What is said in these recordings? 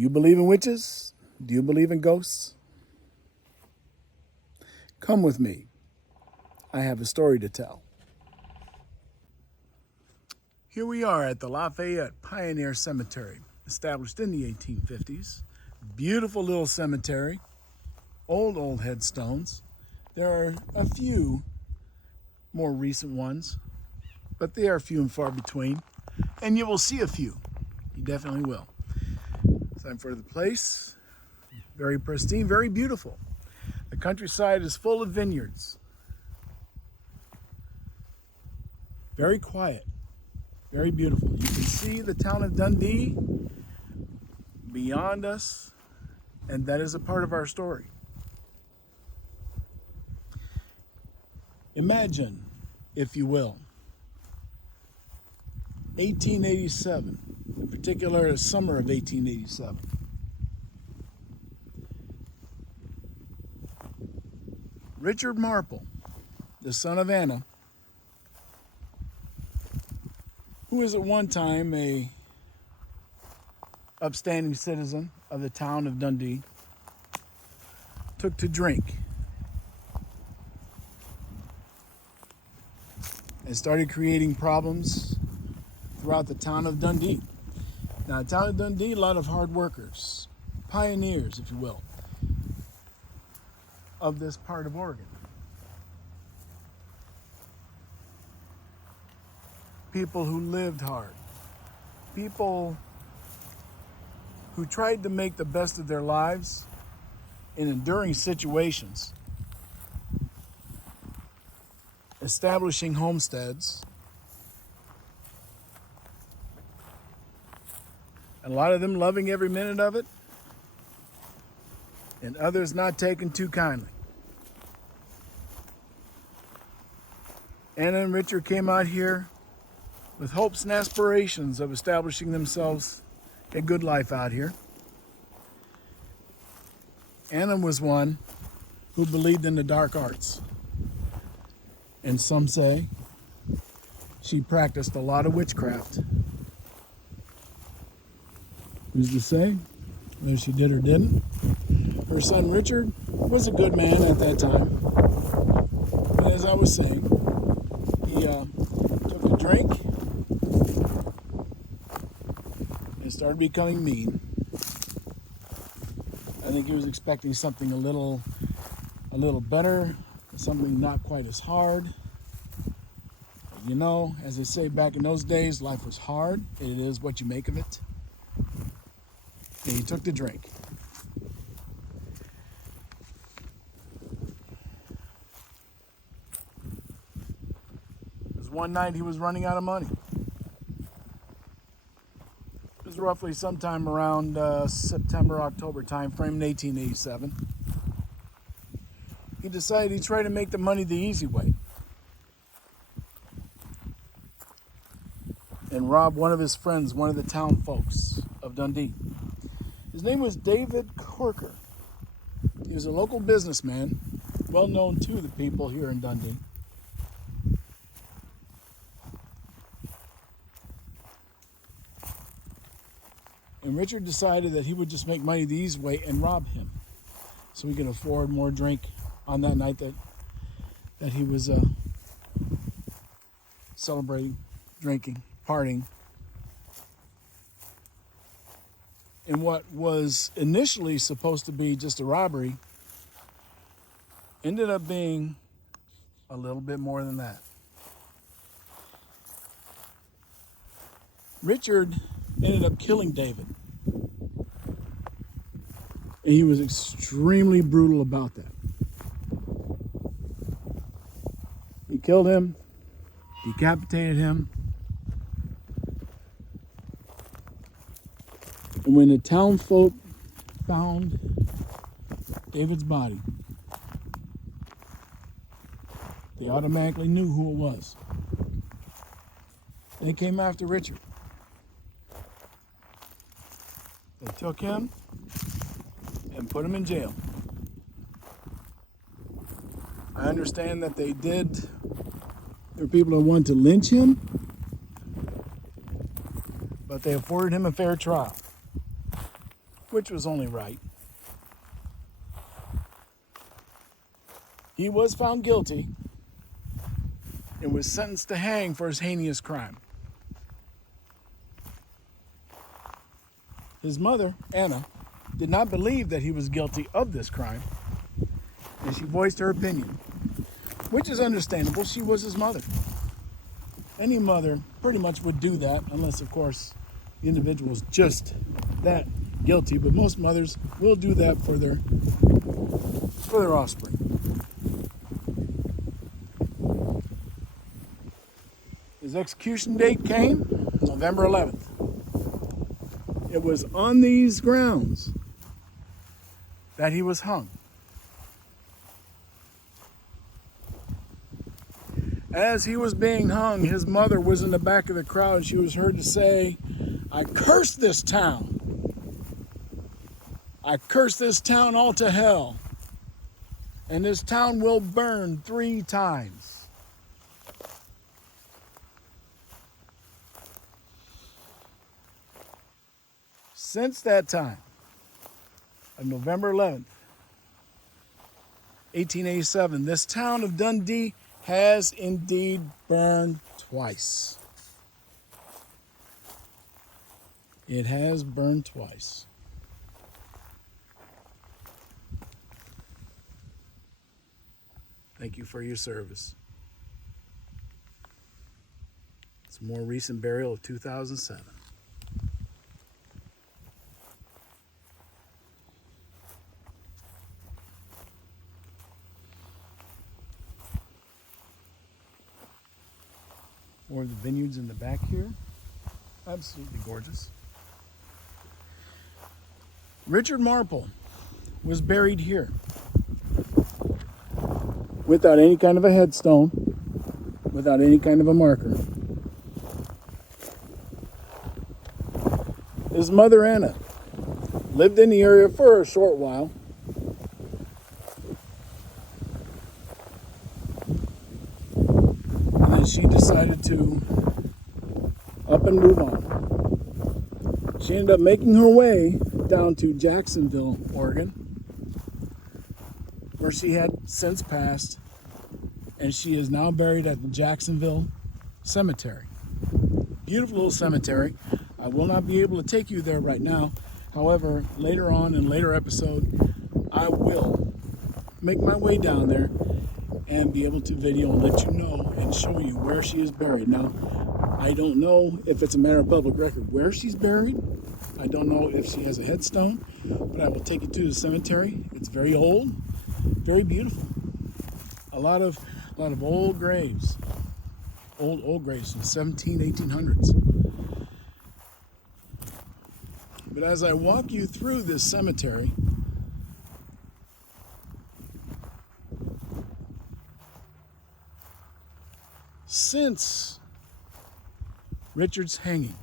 Do you believe in witches? Do you believe in ghosts? Come with me. I have a story to tell. Here we are at the Lafayette Pioneer Cemetery, established in the 1850s. Beautiful little cemetery, old headstones. There are a few more recent ones, but they are few and far between. And you will see a few. You definitely will. Time for the place. Very pristine, very beautiful. The countryside is full of vineyards. Very quiet, very beautiful. You can see the town of Dundee beyond us, and that is a part of our story. Imagine, if you will, 1887, in particular the summer of 1887. Richard Marple, the son of Anna, who was at one time a upstanding citizen of the town of Dundee, took to drink and started creating problems throughout the town of Dundee. Now, the town of Dundee, a lot of hard workers, pioneers, if you will, of this part of Oregon. People who lived hard. People who tried to make the best of their lives in enduring situations, establishing homesteads, and a lot of them loving every minute of it, and others not taking too kindly. Anna and Richard came out here with hopes and aspirations of establishing themselves a good life out here. Anna was one who believed in the dark arts. And some say she practiced a lot of witchcraft. Who's to say whether she did or didn't? Her son Richard was a good man at that time. And as I was saying, he took a drink and started becoming mean. I think he was expecting something a little better, something not quite as hard. You know, as they say back in those days, life was hard. It is what you make of it. And he took the drink. It was one night he was running out of money. It was roughly sometime around September, October time frame in 1887. He decided he'd try to make the money the easy way and rob one of his friends, one of the town folks of Dundee. His name was David Corker. He was a local businessman, well known to the people here in Dundee. And Richard decided that he would just make money the easy way and rob him so he could afford more drink on that night that he was celebrating, drinking, partying. And what was initially supposed to be just a robbery ended up being a little bit more than that. Richard ended up killing David. And he was extremely brutal about that. He killed him, decapitated him. And when the town folk found David's body, they automatically knew who it was. They came after Richard. They took him and put him in jail. I understand that there were people that wanted to lynch him, but they afforded him a fair trial. which was only right. He was found guilty and was sentenced to hang for his heinous crime. His mother, Anna, did not believe that he was guilty of this crime, and she voiced her opinion, which is understandable. She was his mother. Any mother pretty much would do that, unless, of course, the individual is just that guilty. But most mothers will do that for their offspring. His execution date came November 11th. It was on these grounds that he was hung. As he was being hung, his mother was in the back of the crowd, and she was heard to say, "I curse this town. I curse this town all to hell, and this town will burn 3 times. Since that time, of November 11th, 1887, this town of Dundee has indeed burned twice. It has burned twice. Thank you for your service. It's a more recent burial of 2007. More of the vineyards in the back here. Absolutely gorgeous. Richard Marple was buried here without any kind of a headstone, without any kind of a marker. His mother, Anna, lived in the area for a short while. And then she decided to up and move on. She ended up making her way down to Jacksonville, Oregon, where she had since passed, and she is now buried at the Jacksonville Cemetery. Beautiful little cemetery. I will not be able to take you there right now. However, later on in a later episode, I will make my way down there and be able to video and let you know and show you where she is buried. Now, I don't know if it's a matter of public record where she's buried. I don't know if she has a headstone, but I will take you to the cemetery. It's very old, very beautiful. A lot of old graves, old graves from 1800s. But as I walk you through this cemetery, since Richard's hanging,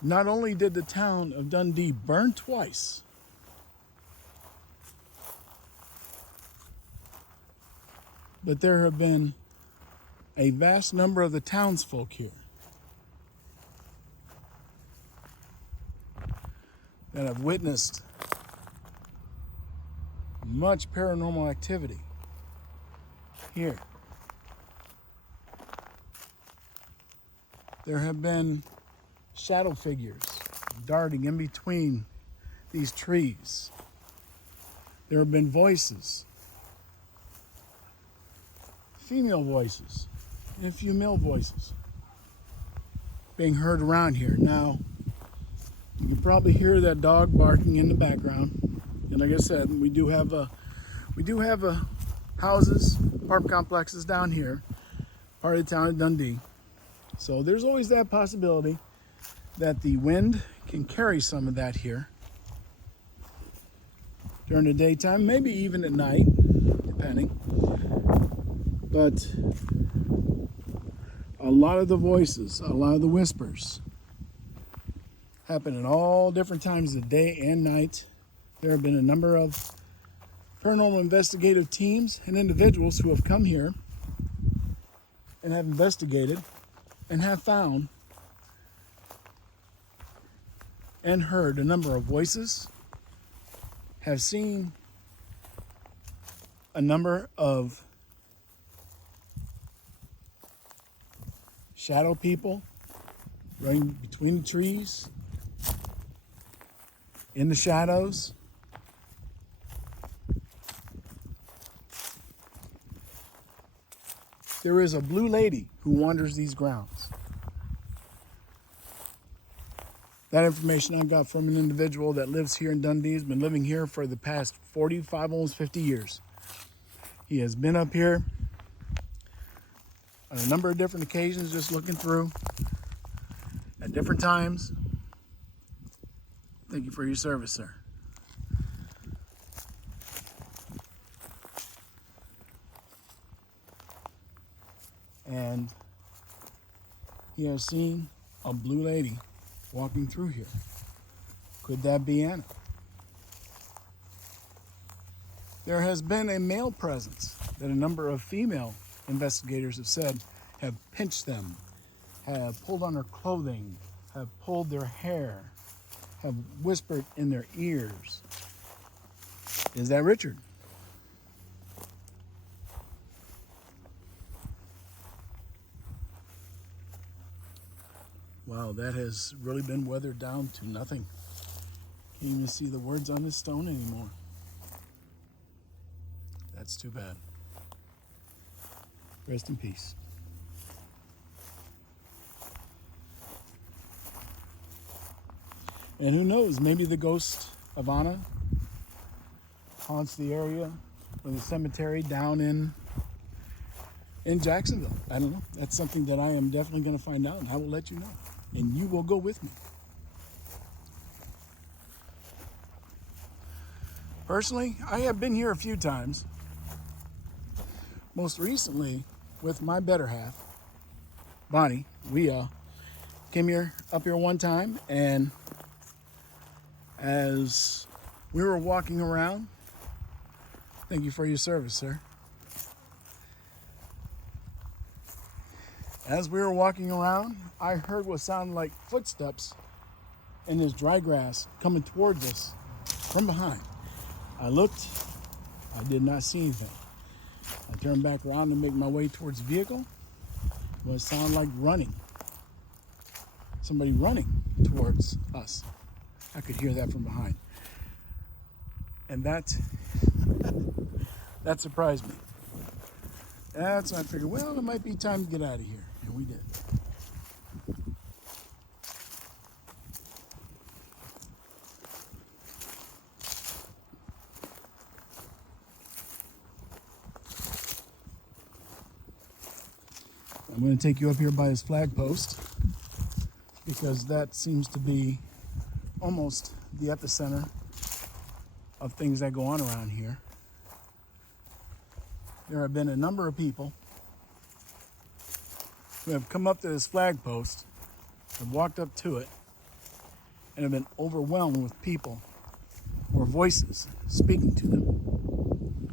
not only did the town of Dundee burn twice, but there have been a vast number of the townsfolk here that have witnessed much paranormal activity here. There have been shadow figures darting in between these trees. There have been voices, female voices and a few male voices being heard around here. Now, you can probably hear that dog barking in the background. And like I said, we do have houses, apartment complexes down here, part of the town of Dundee. So there's always that possibility that the wind can carry some of that here during the daytime, maybe even at night, depending. But a lot of the voices, a lot of the whispers happen at all different times of day and night. There have been a number of paranormal investigative teams and individuals who have come here and have investigated and have found and heard a number of voices, have seen a number of shadow people running between the trees, in the shadows. There is a blue lady who wanders these grounds. That information I got from an individual that lives here in Dundee. Has been living here for the past 45, almost 50 years. He has been up here on a number of different occasions, just looking through at different times. Thank you for your service, sir. And he has seen a blue lady walking through here. Could that be Anna? There has been a male presence that a number of female investigators have said have pinched them, have pulled on their clothing, have pulled their hair, have whispered in their ears. Is that Richard? Wow, that has really been weathered down to nothing. Can't even see the words on this stone anymore. That's too bad. Rest in peace. And who knows, maybe the ghost of Anna haunts the area or the cemetery down in Jacksonville. I don't know. That's something that I am definitely going to find out, and I will let you know. And you will go with me. Personally, I have been here a few times. Most recently with my better half, Bonnie. We came up here one time, and as we were walking around, thank you for your service, sir. As we were walking around, I heard what sounded like footsteps in this dry grass coming towards us from behind. I looked, I did not see anything. I turned back around to make my way towards the vehicle. It sounded like running. Somebody running towards us. I could hear that from behind. And that surprised me. That's when I figured, well, it might be time to get out of here. And we did. I'm going to take you up here by his flag post, because that seems to be almost the epicenter of things that go on around here. There have been a number of people who have come up to this flag post, have walked up to it, and have been overwhelmed with people or voices speaking to them.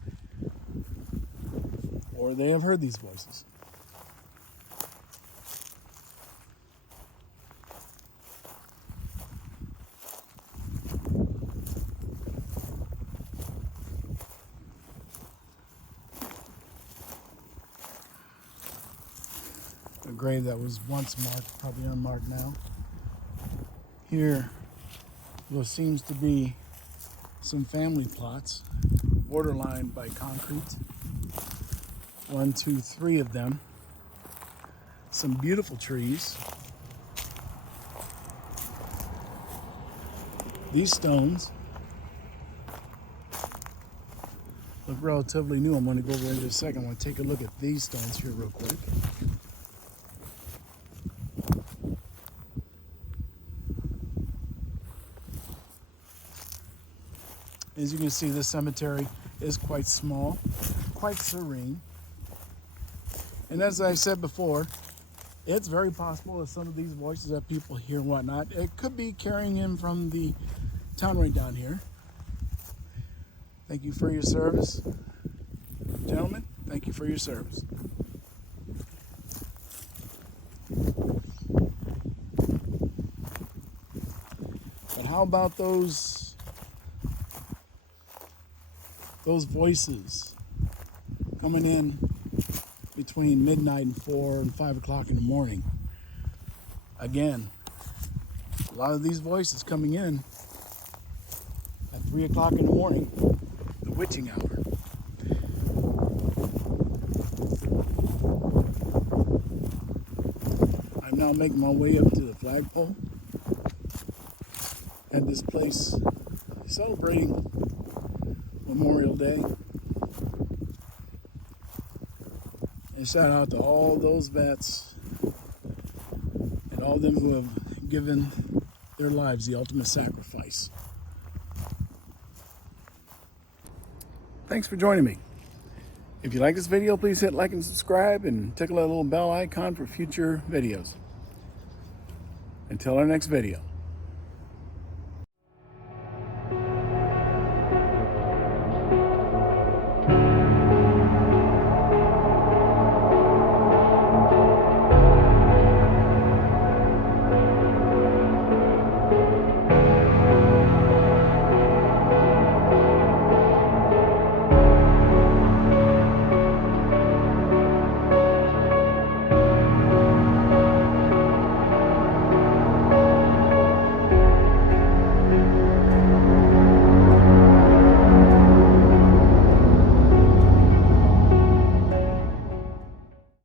Or they have heard these voices. A grave that was once marked, probably unmarked now. Here, there seems to be some family plots, borderlined by concrete. 1, 2, 3 of them. Some beautiful trees. These stones look relatively new. I'm going to go over in just a second. I want to take a look at these stones here real quick. As you can see, this cemetery is quite small, quite serene. And as I said before, it's very possible that some of these voices that people hear and whatnot, it could be carrying in from the town right down here. Thank you for your service. Gentlemen, thank you for your service. But how about those voices coming in between midnight and 4 and 5 o'clock in the morning? Again, a lot of these voices coming in at 3 o'clock in the morning, the witching hour. I'm now making my way up to the flagpole at this place celebrating Memorial Day. And shout out to all those vets and all them who have given their lives the ultimate sacrifice. Thanks for joining me. If you like this video, please hit like and subscribe and tickle that little bell icon for future videos. Until our next video.